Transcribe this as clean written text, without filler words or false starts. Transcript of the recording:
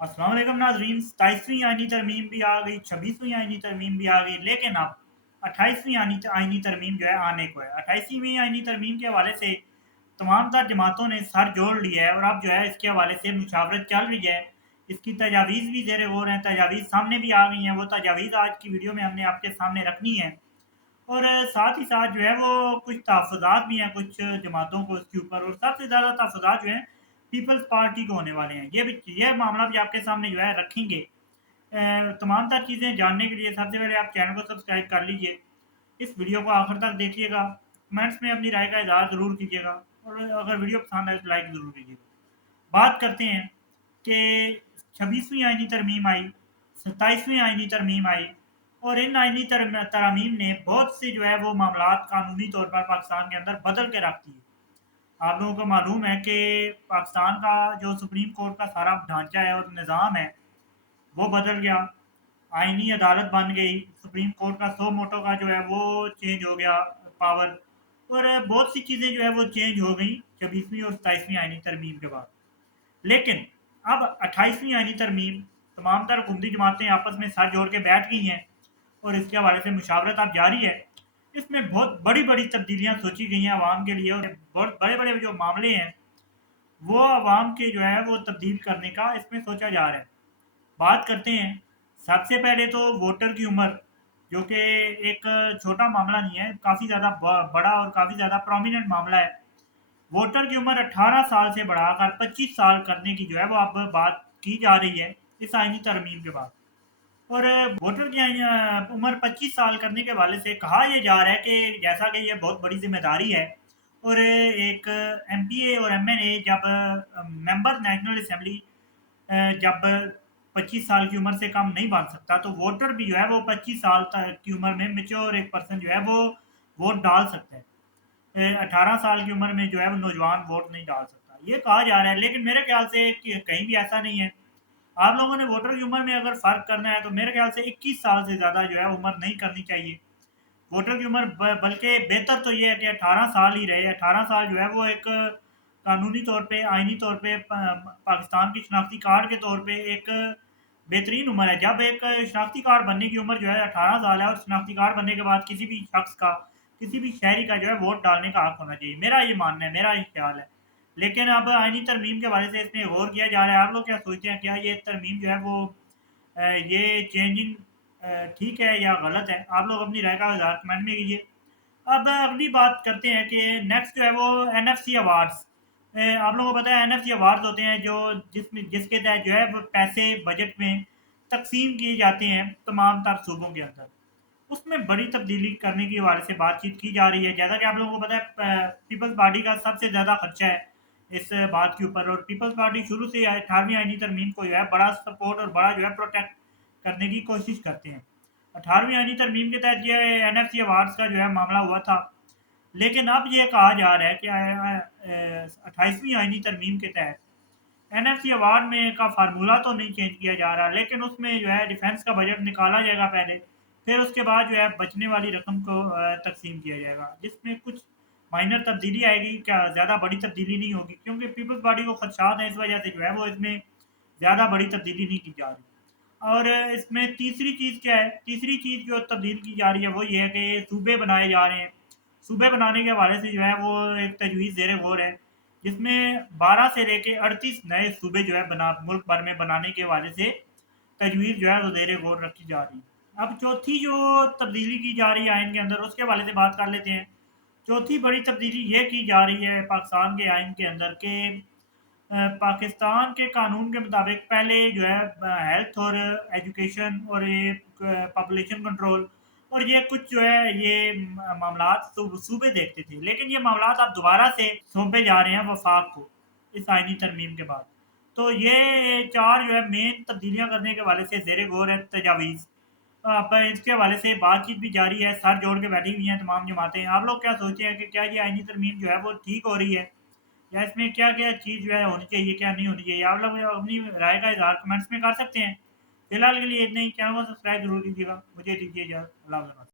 अस्सलाम वालेकुम नाज़रीन। 27वीं आईनी तरमीम भी आ गई, 26वीं आईनी तरमीम भी आ गई, लेकिन अब 28वीं आईनी तरमीम जो है आने को है। 28वीं आईनी तरमीम के हवाले से तमाम तर जमातों ने सर जोड़ लिया है और अब जो है इसके हवाले से मुशावरत चल रही है। इसकी तजावीज़ भी ज़ेर गौर हैं, तजावीज़ सामने भी आ गई हैं। वो तजावीज़ आज की वीडियो में हमने आपके सामने रखनी है। और साथ ही साथ जो है वो कुछ तहफ़्फ़ुज़ात भी हैं कुछ जमातों को इसके ऊपर, और सबसे ज़्यादा तहफ़्फ़ुज़ात जो हैं पीपल्स पार्टी को होने वाले हैं। ये मामला भी आपके सामने जो है रखेंगे। तमाम तर चीज़ें जानने के लिए सबसे पहले आप चैनल को सब्सक्राइब कर लीजिए। इस वीडियो को आखिर तक देखिएगा। कमेंट्स में अपनी राय का इज़हार ज़रूर कीजिएगा और अगर वीडियो पसंद आए तो लाइक ज़रूर कीजिएगा। बात करते हैं कि 26वीं आईनी तरमीम आई, 27वीं आईनी तरमीम आई, और इन आईनी तरामीम ने बहुत से जो है वो मामलात कानूनी तौर पर पाकिस्तान के अंदर बदल के रख दिए। आप लोगों को मालूम है कि पाकिस्तान का जो सुप्रीम कोर्ट का सारा ढांचा है और निज़ाम है वो बदल गया। आईनी अदालत बन गई। सुप्रीम कोर्ट का सो मोटो का जो है वो चेंज हो गया पावर, और बहुत सी चीज़ें जो है वो चेंज हो गई 26वीं और 27वीं आईनी तरमीम के बाद। लेकिन अब 28वीं आईनी तरमीम, तमाम तर हुकूमती जमातें आपस में सर जोड़ के बैठ गई हैं और इसके हवाले से मुशावरत अब जारी है। इसमें बहुत बड़ी बड़ी तब्दीलियां सोची गई हैं आवाम के लिए, और बहुत बड़े बड़े जो मामले हैं वो आवाम के जो है वो तब्दील करने का इसमें सोचा जा रहा है। बात करते हैं सबसे पहले तो वोटर की उम्र, जो कि एक छोटा मामला नहीं है, काफ़ी ज़्यादा बड़ा और काफ़ी ज़्यादा प्रोमिनेंट मामला है। वोटर की उम्र 18 साल से बढ़ाकर 25 साल करने की जो है वो अब बात की जा रही है इस आईनी तरमीम के बाद। और वोटर की उम्र 25 साल करने के हवाले से कहा यह जा रहा है कि जैसा कि ये बहुत बड़ी जिम्मेदारी है, और एक एमपीए और एमएनए जब मेंबर नेशनल असेंबली जब 25 साल की उम्र से कम नहीं बन सकता, तो वोटर भी जो है वो 25 साल तक की उम्र में मेच्योर एक पर्सन जो है वो वोट डाल सकता है। 18 साल की उम्र में जो है वो नौजवान वोट नहीं डाल सकता, ये कहा जा रहा है। लेकिन मेरे ख्याल से कि कहीं भी ऐसा नहीं है। आप लोगों ने वोटर की उम्र में अगर फ़र्क करना है तो मेरे ख्याल से 21 साल से ज़्यादा जो है उम्र नहीं करनी चाहिए वोटर की उम्र। बल्कि बेहतर तो ये है कि 18 साल ही रहे। 18 साल जो है वो एक कानूनी तौर पे, आइनी तौर पे, पाकिस्तान की शनाख्ती कार्ड के तौर पे एक बेहतरीन उम्र है। जब एक शनाख्ती कार्ड बनने की उम्र जो है 18 साल है, और शनाख्ती कार्ड बनने के बाद किसी भी शख्स का, किसी भी शहरी का जो है वोट डालने का हक होना चाहिए। मेरा ये मानना है, मेरा ये ख्याल है। लेकिन अब आइनी तरमीम के हवाले से इसमें गौर किया जा रहा है। आप लोग क्या सोचते हैं, क्या ये तरमीम जो है वो ये चेंजिंग ठीक है या गलत है? आप लोग अपनी राय का इज़हार कमेंट में कीजिए। अब अगली बात करते हैं कि नेक्स्ट जो है वो एनएफसी अवार्ड्स। आप लोगों को पता है एनएफसी अवार्ड्स होते हैं जो जिसमें जिसके तहत जो है वो पैसे बजट में तकसीम किए जाते हैं तमाम तर सूबों के अंदर। उसमें बड़ी तब्दीली करने के हवाले से बातचीत की जा रही है। जैसा कि आप लोगों को पता है पीपल्स पार्टी का सबसे ज़्यादा खर्चा है इस बात के ऊपर, और पीपल्स पार्टी शुरू से 18वीं आईनी तरमीम को जो है बड़ा सपोर्ट और बड़ा जो है प्रोटेक्ट करने की कोशिश करते हैं। 18वीं आईनी तरमीम के तहत ये एनएफसी अवार्ड्स का जो है मामला हुआ था। लेकिन अब ये कहा जा रहा है कि 28वीं आईनी तरमीम के तहत एनएफसी अवार्ड में का फार्मूला तो नहीं चेंज किया जा रहा, लेकिन उसमें जो है डिफेंस का बजट निकाला जाएगा पहले, फिर उसके बाद जो है बचने वाली रकम को तकसीम किया जाएगा, जिसमें कुछ माइनर तब्दीली आएगी। क्या ज़्यादा बड़ी तब्दीली नहीं होगी, क्योंकि पीपल्स पार्टी को खदशात है, इस वजह से जो है वो इसमें ज़्यादा बड़ी तब्दीली नहीं की जा रही। और इसमें तीसरी चीज़ क्या है, तीसरी चीज़ जो तब्दील की जा रही है वो ये है कि सूबे बनाए जा रहे हैं। सूबे बनाने के हवाले से जो है वो एक तजवीज़ ज़ेर गौर है, जिसमें 12 से लेके 38 नए सूबे जो है बना मुल्क भर में बनाने के हवाले से तजवीज़ जो है वो ज़ेर गौर रखी जा रही है। अब चौथी जो तब्दीली की जा रही है आइन के अंदर, उसके हवाले से बात कर लेते हैं। चौथी बड़ी तब्दीली ये की जा रही है पाकिस्तान के आइन के अंदर कि पाकिस्तान के कानून के मुताबिक पहले जो है हेल्थ और एजुकेशन और ये पॉपुलेशन कंट्रोल और ये कुछ जो है ये मामलात सूबे देखते थे, लेकिन ये मामलात अब दोबारा से सौंपे जा रहे हैं वफाक को इस आइनी तरमीम के बाद। तो ये चार जो है मेन तब्दीलियां करने के हवाले से ज़ेर गौर है तजावीज़। पर इसके हवाले से बातचीत भी जारी है, सर जोड़ के बैठी हुई हैं तमाम जमातें। आप लोग क्या सोचते हैं कि क्या ये आइनी तरमीम जो है वो ठीक हो रही है, या इसमें क्या-क्या चीज़ जो है होनी चाहिए, क्या नहीं होनी चाहिए? आप लोग अपनी राय का इज़हार कमेंट्स में कर सकते हैं। फिलहाल के लिए इतना ही। चैनल को सब्सक्राइब ज़रूर कीजिएगा। मुझे दीजिए इजाज़त। अल्लाह हाफ़िज़।